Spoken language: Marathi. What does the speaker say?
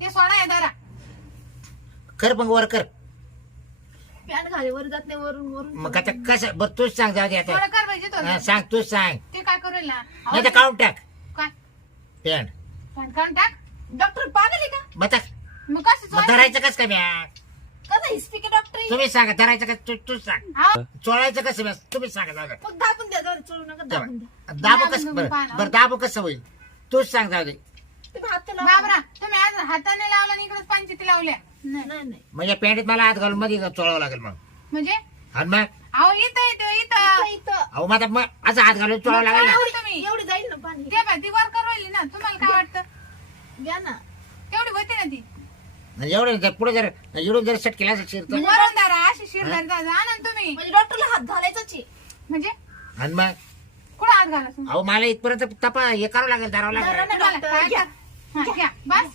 ते सोडा आहे जरा. कर मग वर कर. पॅन्ट खाली वर जात नाही, वरून वरून मग आता कसं बरं तूच सांग जाऊ दे आता. थोडं कर पाहिजे हा, तो. सांग तूच सांग. ते काय करेल ना? नाही तर काढून टाक काय? पॅन्ट. पण काढून टाक. डॉक्टर पागल आहे का? बता मग कसं मग चोळायचं? धरायचं कसं काय बॅग? कसं हिस्ट्री के डॉक्टर आहे? तुम्ही सांगा धरायचं कसं तूच सांग. हा? चोळायचं कसं बॅग तुम्ही सांगा जाऊ दे. मग दाबून द्या, जाऊ दे, चोळू नका, दाबून द्या. दाबू कसं बरं दाबू कसं होईल तूच सांग जाऊ दे. तुम्ही हात तर लावा. बाबरा तुम्ही आज हाताने लावला आणि इकडेच पंचायती लावल्या. नाही. नाही नाही म्हणजे पॅन्टीत मला हात घालून मध्ये चोळावं लागेल मग. म्हणजे आणि मग अहो इथं इथं इथं इथं इथं अहो माझा मग असं हात घालून चोळावं लागेल ना. तुम्ही एवढी जाईल ना पाणी. ते बाय ती वर करवायली ना. तुम्हाला काय वाटतं? घ्या ना. तेवढी होती ना ती. एवढं पुढे जर इडून जर सेट केला असेल शिरत वरून धरा अशी शिरदार जा ना तुम्ही. म्हणजे डॉक्टरला हात घालायचाच आहे. म्हणजे आणि मग कुठं हात घाला तुम्ही? अहो मला इथपर्यंत तपा हे करावं लागेल धरावं धरा लागेल. ना तुम्हाला डॉक्टर, काय घ्या. हा, घ्या बस